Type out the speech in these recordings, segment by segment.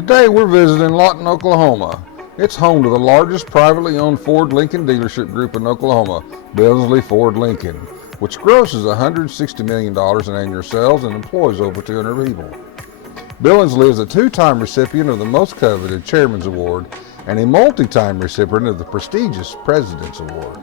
Today we're visiting Lawton, Oklahoma. It's home to the largest privately owned Ford Lincoln dealership group in Oklahoma, Billingsley Ford Lincoln, which grosses $160 million in annual sales and employs over 200 people. Billingsley is a two-time recipient of the most coveted Chairman's Award and a multi-time recipient of the prestigious President's Award.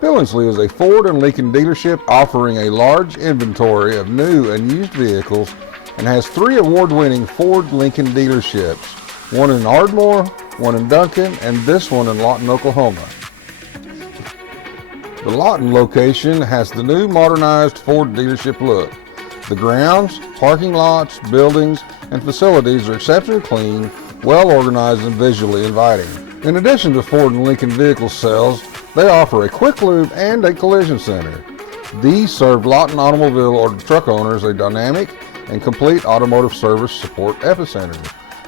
Billingsley is a Ford and Lincoln dealership offering a large inventory of new and used vehicles and has 3 award-winning Ford Lincoln dealerships, one in Ardmore, one in Duncan, and this one in Lawton, Oklahoma. The Lawton location has the new modernized Ford dealership look. The grounds, parking lots, buildings, and facilities are exceptionally clean, well organized, and visually inviting. In addition to Ford and Lincoln vehicle sales, they offer a quick lube and a collision center. These serve Lawton automobile or truck owners a dynamic and complete automotive service support epicenter.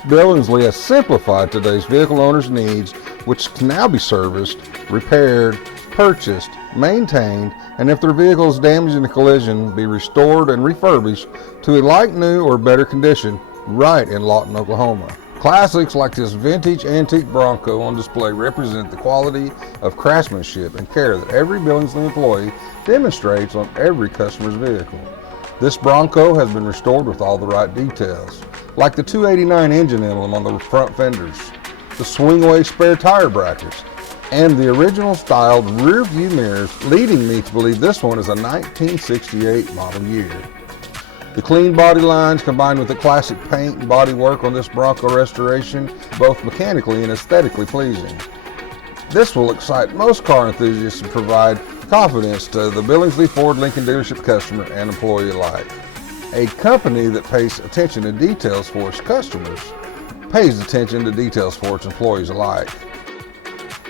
Billingsley has simplified today's vehicle owners' needs, which can now be serviced, repaired, purchased, maintained, and if their vehicle is damaged in a collision, be restored and refurbished to a like new or better condition right in Lawton, Oklahoma. Classics like this vintage antique Bronco on display represent the quality of craftsmanship and care that every Billingsley employee demonstrates on every customer's vehicle. This Bronco has been restored with all the right details, like the 289 engine emblem on the front fenders, the swing-away spare tire brackets, and the original styled rear view mirrors, leading me to believe this one is a 1968 model year. The clean body lines combined with the classic paint and body work on this Bronco restoration, both mechanically and aesthetically pleasing. This will excite most car enthusiasts and provide confidence to the Billingsley Ford Lincoln dealership customer and employee alike. A company that pays attention to details for its customers pays attention to details for its employees alike.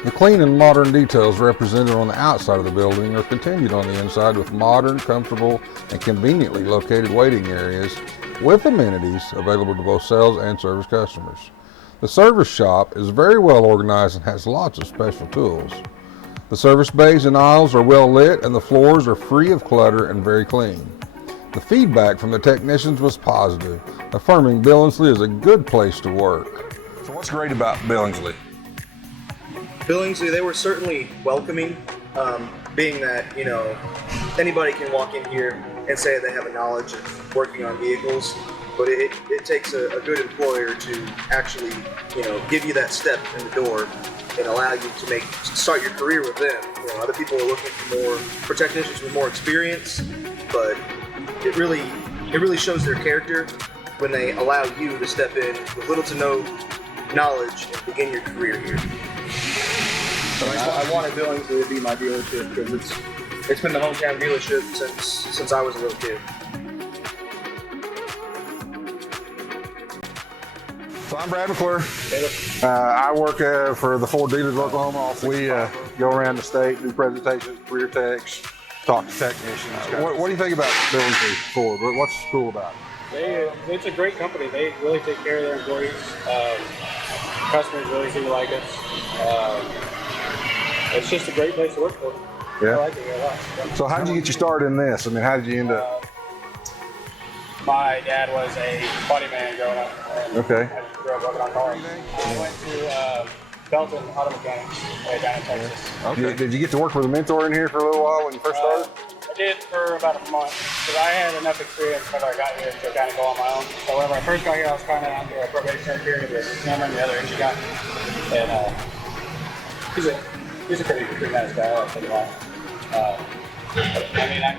The clean and modern details represented on the outside of the building are continued on the inside with modern, comfortable, and conveniently located waiting areas with amenities available to both sales and service customers. The service shop is very well organized and has lots of special tools. The service bays and aisles are well lit and the floors are free of clutter and very clean. The feedback from the technicians was positive, affirming Billingsley is a good place to work. So what's great about Billingsley? Billingsley, they were certainly welcoming, being that, anybody can walk in here and say they have a knowledge of working on vehicles, but it takes a good employer to actually, give you that step in the door and allow you to start your career with them. Other people are looking for technicians with more experience, but it really shows their character when they allow you to step in with little to no knowledge and begin your career here. So I wanted Billingsley to be my dealership because it's been the hometown dealership since I was a little kid. So I'm Brad McClure. I work for the Ford Dealers of Oklahoma. We go around the state, do presentations, career techs, talk to technicians. What do you think about Billingsley Ford? What's cool about it? It's a great company. They really take care of their employees. Customers really seem to like us. It's just a great place to work for. Yeah. I like it a lot. Yeah. So how did you get your start in this? I mean, how did you end up? My dad was a body man growing up. Okay. I grew up working on cars. I went to Belton Auto Mechanics down in Texas. Okay. Did you get to work with a mentor in here for a little while when you first started? I did for about a month because I had enough experience when I got here to kind of go on my own. So whenever I first got here, I was kind of under a probationary period with him and the other engine guy. And he's a pretty nice guy. I like him a lot.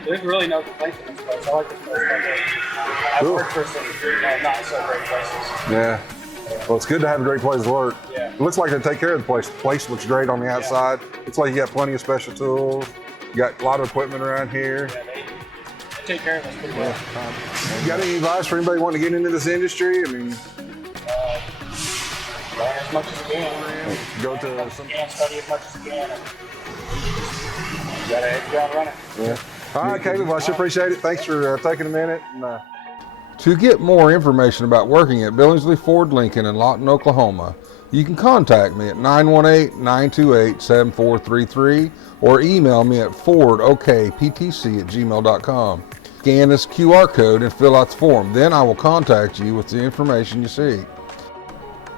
There's really no complaints in this place. I like this place. I've worked for some not so great places. Yeah. Well, it's good to have a great place to work. Yeah. It looks like they take care of the place. The place looks great on the outside. Yeah. It's like you got plenty of special tools. You got a lot of equipment around here. Yeah, they take care of us pretty well. You got any advice for anybody wanting to get into this industry? I mean, learn as much as you can. Go to some. Study as much as you can. You gotta hit the ground running. Yeah. All right, Caleb. I sure appreciate it. Thanks for taking a minute. To get more information about working at Billingsley Ford Lincoln in Lawton, Oklahoma, you can contact me at 918-928-7433 or email me at fordokptc@gmail.com. Scan this QR code and fill out the form. Then I will contact you with the information you seek.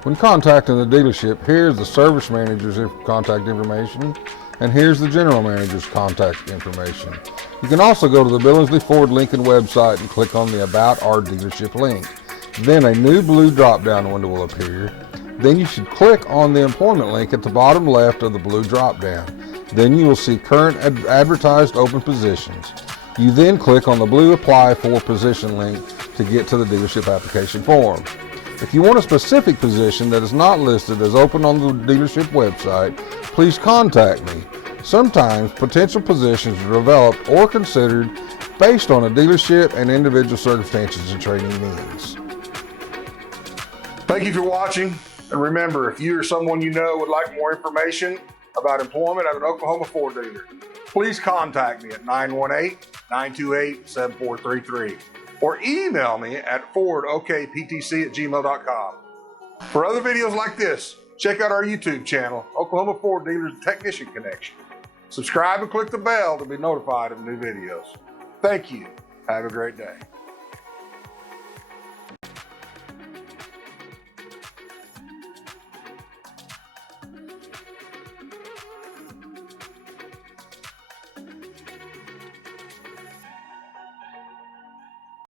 When contacting the dealership, here's the service manager's contact information, and here's the general manager's contact information. You can also go to the Billingsley Ford Lincoln website and click on the About Our Dealership link. Then a new blue drop-down window will appear. Then you should click on the employment link at the bottom left of the blue drop-down. Then you will see current advertised open positions. You then click on the blue Apply For Position link to get to the dealership application form. If you want a specific position that is not listed as open on the dealership website, please contact me. Sometimes potential positions are developed or considered based on a dealership and individual circumstances and training needs. Thank you for watching. And remember, if you or someone you know would like more information about employment at an Oklahoma Ford dealer, please contact me at 918-928-7433 or email me at fordokptc@gmail.com. For other videos like this, check out our YouTube channel, Oklahoma Ford Dealers Technician Connection. Subscribe and click the bell to be notified of new videos. Thank you. Have a great day.